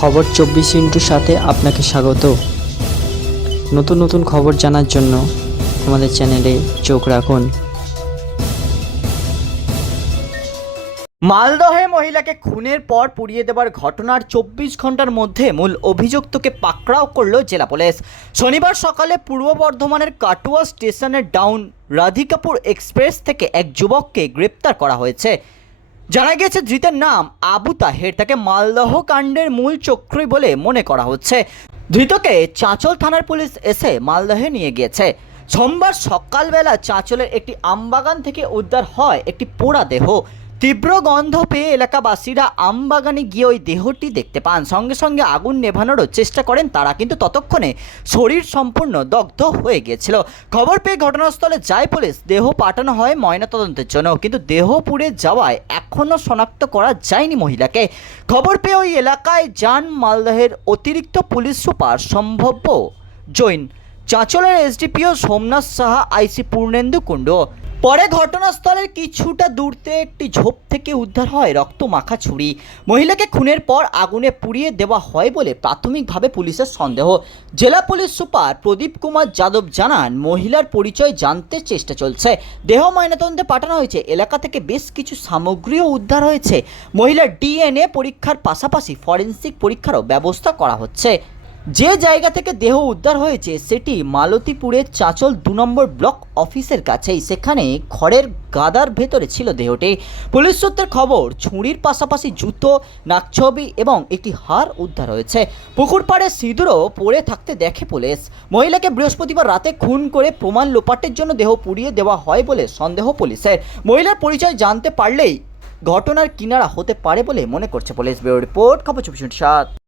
খবর চব্বিশ ইন্টুর সাথে আপনাকে স্বাগত। নতুন নতুন খবর জানার জন্য আমাদের চ্যানেলে চোখ রাখুন। মালদহে মহিলাকে খুনের পর পুড়িয়ে দেবার ঘটনার চব্বিশ ঘণ্টার মধ্যে মূল অভিযুক্তকে পাকড়াও করল জেলা পুলিশ। শনিবার সকালে পূর্ব বর্ধমানের কাটুয়া স্টেশনের ডাউন রাধিকাপুর এক্সপ্রেস থেকে এক যুবককে গ্রেপ্তার করা হয়েছে। জানা গেছে ধৃতের নাম আবু তাহের। তাকে মালদহ কাণ্ডের মূল চক্রই বলে মনে করা হচ্ছে। ধৃতকে চাঁচল থানার পুলিশ এসে মালদহে নিয়ে গিয়েছে। সোমবার সকালবেলা চাঁচলের একটি আমবাগান থেকে উদ্ধার হয় একটি পোড়া দেহ। তীব্র গন্ধ পেয়ে এলাকাবাসীরা আমবাগানে গিয়ে ওই দেহটি দেখতে পান। সঙ্গে সঙ্গে আগুন নেভানোরও চেষ্টা করেন তারা, কিন্তু ততক্ষণে শরীর সম্পূর্ণ দগ্ধ হয়ে গিয়েছিল। খবর পেয়ে ঘটনাস্থলে যায় পুলিশ। দেহ পাঠানো হয় ময়নাতদন্তের জন্য, কিন্তু দেহ পুড়ে যাওয়ায় এখনও শনাক্ত করা যায়নি মহিলাকে। খবর পেয়ে ওই এলাকায় যান মালদহের অতিরিক্ত পুলিশ সুপার সম্ভাব্য জৈন। চাঁচলের এসডিপিও সোমনাথ সাহা, আইসি পূর্ণেন্দু কুণ্ড। পরে ঘটনাস্থলের কিছুটা দূরতে একটি ঝোপ থেকে উদ্ধার হয় রক্ত মাখা ছুরি। মহিলাকে খুনের পর আগুনে পুড়িয়ে দেওয়া হয় বলে প্রাথমিকভাবে পুলিশের সন্দেহ। জেলা পুলিশ সুপার প্রদীপ কুমার যাদব জানান, মহিলার পরিচয় জানতে চেষ্টা চলছে। দেহ ময়নাতদন্তে পাঠানো হয়েছে। এলাকা থেকে বেশ কিছু সামগ্রীও উদ্ধার হয়েছে। মহিলার ডিএনএ পরীক্ষার পাশাপাশি ফরেনসিক পরীক্ষারও ব্যবস্থা করা হচ্ছে। যে জায়গা থেকে দেহ উদ্ধার হয়েছে, সেটি মালতীপুরের চাচল দু নম্বর ব্লক অফিসের কাছেই। সেখানে খড়ের গাদার ভেতরে ছিল দেহটি। পুলিশ সূত্রের খবর ছুরির পাশাপাশি জুতো, নাকছবি এবং একটি হার উদ্ধার হয়েছে। পুকুর পাড়ে সিঁদুরও পড়ে থাকতে দেখে পুলিশ। মহিলাকে বৃহস্পতিবার রাতে খুন করে প্রমাণ লোপাটের জন্য দেহ পুড়িয়ে দেওয়া হয় বলে সন্দেহ পুলিশের। মহিলার পরিচয় জানতে পারলেই ঘটনার কিনারা হতে পারে বলে মনে করছে পুলিশ ব্যুরো রিপোর্ট, খবর চব্বিশ সাত।